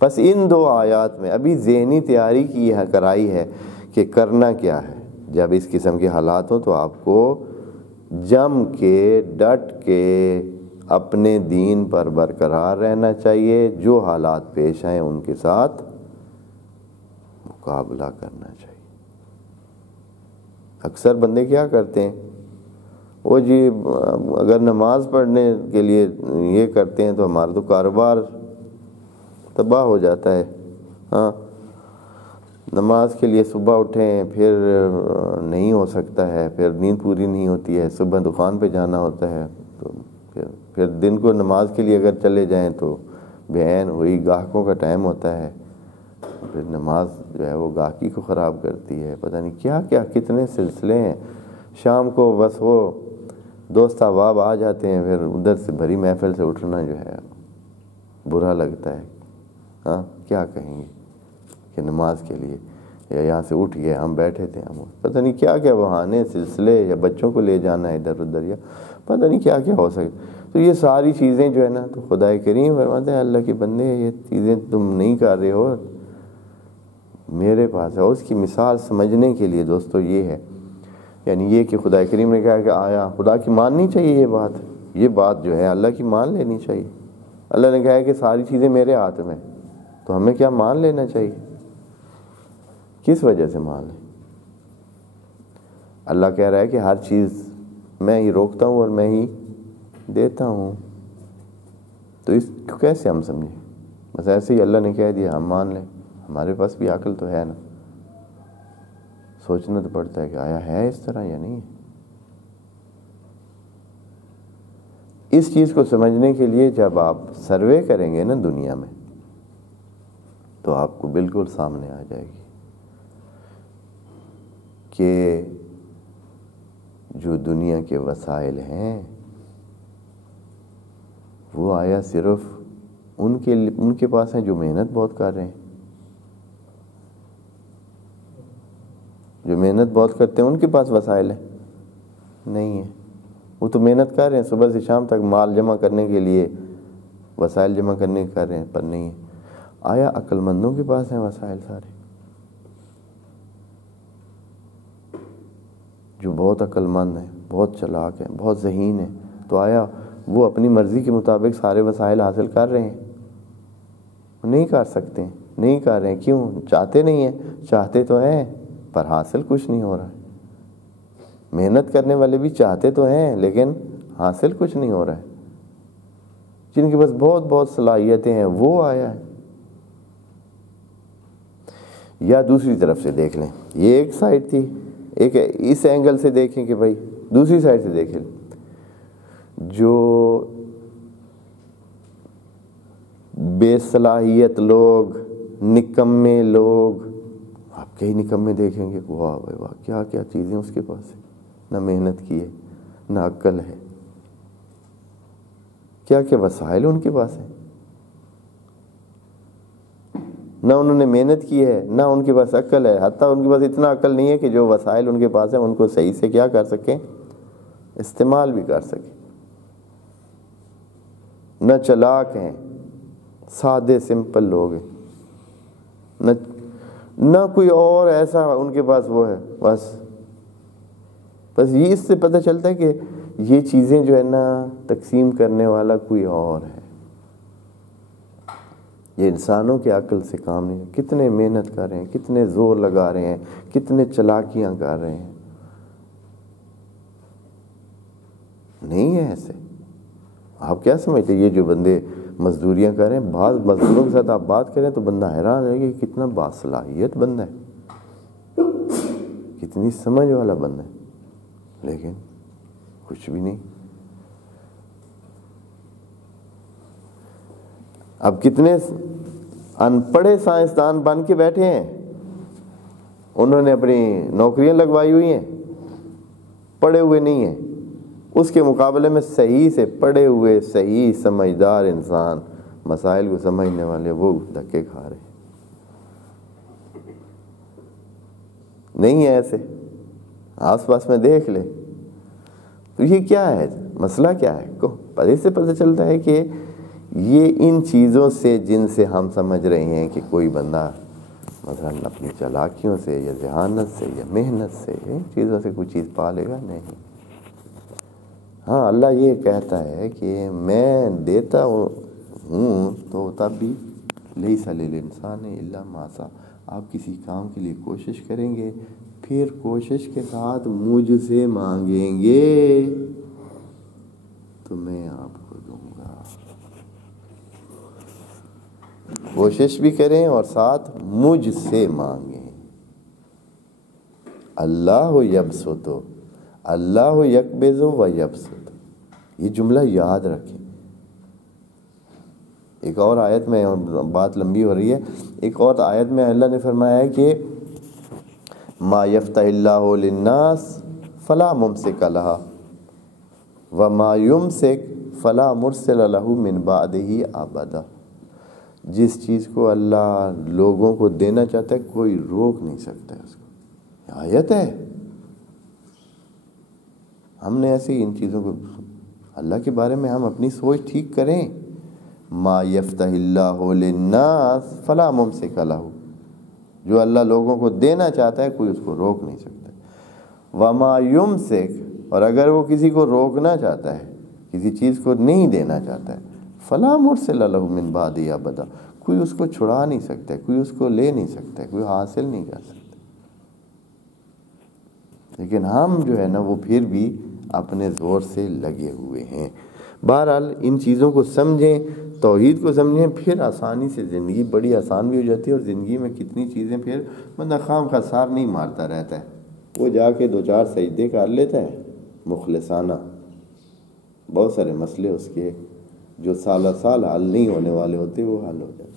بس ان دو آیات میں ابھی ذہنی تیاری کی کرائی ہے کہ کرنا کیا ہے. جب اس قسم کے حالات ہوں تو آپ کو جم کے ڈٹ کے اپنے دین پر برقرار رہنا چاہیے. جو حالات پیش آئیں ان کے ساتھ مقابلہ کرنا چاہیے. اکثر بندے کیا کرتے ہیں، وہ جی اگر نماز پڑھنے کے لیے یہ کرتے ہیں تو ہمارا تو کاروبار تباہ ہو جاتا ہے. ہاں، نماز کے لیے صبح اٹھیں پھر نہیں ہو سکتا ہے، پھر نیند پوری نہیں ہوتی ہے، صبح دکان پہ جانا ہوتا ہے، تو پھر دن کو نماز کے لیے اگر چلے جائیں تو بہن وہی گاہکوں کا ٹائم ہوتا ہے، پھر نماز جو ہے وہ گاہکی کو خراب کرتی ہے. پتہ نہیں کیا کیا کتنے سلسلے ہیں. شام کو بس وہ دوست احباب آ جاتے ہیں، پھر ادھر سے بھری محفل سے اٹھنا جو ہے برا لگتا ہے. ہاں، کیا کہیں گے کہ نماز کے لیے یا یہاں سے اٹھ گئے، ہم بیٹھے تھے، ہم پتہ نہیں کیا کیا بہانے سلسلے، یا بچوں کو لے جانا ہے ادھر ادھر، یا پتہ نہیں کیا کیا ہو سکے. تو یہ ساری چیزیں جو ہے نا، تو خدا کریم فرماتے ہیں اللہ کے بندے یہ چیزیں تم نہیں کر رہے ہو، میرے پاس ہے. اور اس کی مثال سمجھنے کے لیے دوستو یہ ہے، یعنی یہ کہ خدا کریم نے کہا کہ آیا خدا کی ماننی چاہیے. یہ بات جو ہے اللہ کی مان لینی چاہیے. اللہ نے کہا ہے کہ ساری چیزیں میرے ہاتھ میں، تو ہمیں کیا مان لینا چاہیے. کس وجہ سے مان لیں؟ اللہ کہہ رہا ہے کہ ہر چیز میں ہی روکتا ہوں اور میں ہی دیتا ہوں. تو اس کو کیسے ہم سمجھیں؟ بس ایسے ہی اللہ نے کہہ دیا ہم مان لیں. ہمارے پاس بھی عقل تو ہے نا، سوچنا تو پڑتا ہے کہ آیا ہے اس طرح یا نہیں. اس چیز کو سمجھنے کے لیے جب آپ سروے کریں گے نا دنیا میں، تو آپ کو بالکل سامنے آ جائے گی کہ جو دنیا کے وسائل ہیں وہ آیا صرف ان کے پاس ہیں جو محنت بہت کر رہے ہیں. جو محنت بہت کرتے ہیں ان کے پاس وسائل ہیں؟ نہیں ہیں. وہ تو محنت کر رہے ہیں صبح سے شام تک، مال جمع کرنے کے لیے وسائل جمع کرنے کر رہے ہیں، پر نہیں ہے. آیا عقل مندوں کے پاس ہیں وسائل سارے؟ جو بہت عقل مند ہیں، بہت چلاک ہیں، بہت ذہین ہیں، تو آیا وہ اپنی مرضی کے مطابق سارے وسائل حاصل کر رہے ہیں؟ نہیں کر سکتے ہیں، نہیں کر رہے ہیں. کیوں؟ چاہتے نہیں ہیں. چاہتے تو ہیں پر حاصل کچھ نہیں ہو رہا ہے. محنت کرنے والے بھی چاہتے تو ہیں لیکن حاصل کچھ نہیں ہو رہا ہے. جن کے پاس بہت بہت صلاحیتیں ہیں وہ آیا ہے. یا دوسری طرف سے دیکھ لیں، یہ ایک سائڈ تھی، ایک اس اینگل سے دیکھیں کہ بھائی دوسری سائڈ سے دیکھیں، جو بے صلاحیت لوگ، نکمے لوگ، آپ کئی نکمے دیکھیں گے، واہ بھائی واہ کیا کیا چیزیں اس کے پاس ہیں، نہ محنت کی ہے، نہ عقل ہے، کیا کیا وسائل ان کے پاس ہیں. نہ انہوں نے محنت کی ہے، نہ ان کے پاس عقل ہے. حتیٰ ان کے پاس اتنا عقل نہیں ہے کہ جو وسائل ان کے پاس ہیں ان کو صحیح سے کیا کر سکیں، استعمال بھی کر سکیں. نہ چلاک ہیں، سادے سمپل لوگ ہیں، نہ کوئی اور ایسا ان کے پاس وہ ہے. بس یہ اس سے پتہ چلتا ہے کہ یہ چیزیں جو ہے نا تقسیم کرنے والا کوئی اور ہے. یہ انسانوں کے عقل سے کام نہیں ہے. کتنے محنت کر رہے ہیں، کتنے زور لگا رہے ہیں، کتنے چلاکیاں کر رہے ہیں. نہیں ہے ایسے. آپ کیا سمجھتے ہیں یہ جو بندے مزدوریاں کر رہے ہیں، بعض مزدوروں کے ساتھ آپ بات کریں تو بندہ حیران ہے کہ کتنا باصلاحیت بندہ ہے، کتنی سمجھ والا بندہ ہے، لیکن کچھ بھی نہیں. اب کتنے ان پڑھے سائنسدان بن کے بیٹھے ہیں، انہوں نے اپنی نوکریاں لگوائی ہوئی ہیں، پڑھے ہوئے نہیں ہیں. اس کے مقابلے میں صحیح سے پڑھے ہوئے، صحیح سمجھدار انسان، مسائل کو سمجھنے والے، وہ دھکے کھا رہے ہیں. نہیں ہے ایسے. آس پاس میں دیکھ لیں تو یہ کیا ہے، مسئلہ کیا ہے. اس سے پتہ چلتا ہے کہ یہ ان چیزوں سے جن سے ہم سمجھ رہے ہیں کہ کوئی بندہ مثلا اپنی چالاکیوں سے یا ذہانت سے یا محنت سے ان چیزوں سے کوئی چیز پالے گا نہیں. ہاں اللہ یہ کہتا ہے کہ میں دیتا ہوں تو تب بھی لیس للانسان الا ما سعی. آپ کسی کام کے لیے کوشش کریں گے پھر کوشش کے ساتھ مجھ سے مانگیں گے تو میں آپ کو دوں گا. کوشش بھی کریں اور ساتھ مجھ سے مانگیں. اللہ یبسط اللہ یقبض و یبسط. یہ جملہ یاد رکھیں. ایک اور آیت میں، بات لمبی ہو رہی ہے، ایک اور آیت میں اللہ نے فرمایا ہے کہ ما یفتح اللہ للناس فلا ممسک لہا وما یمسک فلا مرسل لہ من بعدہ ابدا. جس چیز کو اللہ لوگوں کو دینا چاہتا ہے کوئی روک نہیں سکتا ہے اس کو. یہ آیت ہے. ہم نے ایسے ان چیزوں کو اللہ کے بارے میں ہم اپنی سوچ ٹھیک کریں. ما یفتح اللہ للناس فلا ممسک لہ. جو اللہ لوگوں کو دینا چاہتا ہے کوئی اس کو روک نہیں سکتا. وما یمسک، اور اگر وہ کسی کو روکنا چاہتا ہے، کسی چیز کو نہیں دینا چاہتا ہے، فلا مرسل لہ من بعدہ ابدا. کوئی اس کو چھڑا نہیں سکتا ہے، کوئی اس کو لے نہیں سکتا ہے، کوئی حاصل نہیں کر سکتا. لیکن ہم جو ہے نا وہ پھر بھی اپنے زور سے لگے ہوئے ہیں. بہرحال ان چیزوں کو سمجھیں، توحید کو سمجھیں، پھر آسانی سے زندگی بڑی آسان بھی ہو جاتی ہے. اور زندگی میں کتنی چیزیں پھر بندہ خام خسار نہیں مارتا رہتا ہے. وہ جا کے 2-4 سجدے کر لیتا ہے مخلصانہ، بہت سارے مسئلے اس کے جو سالہ سال حل نہیں ہونے والے ہوتے وہ حل ہو جاتے.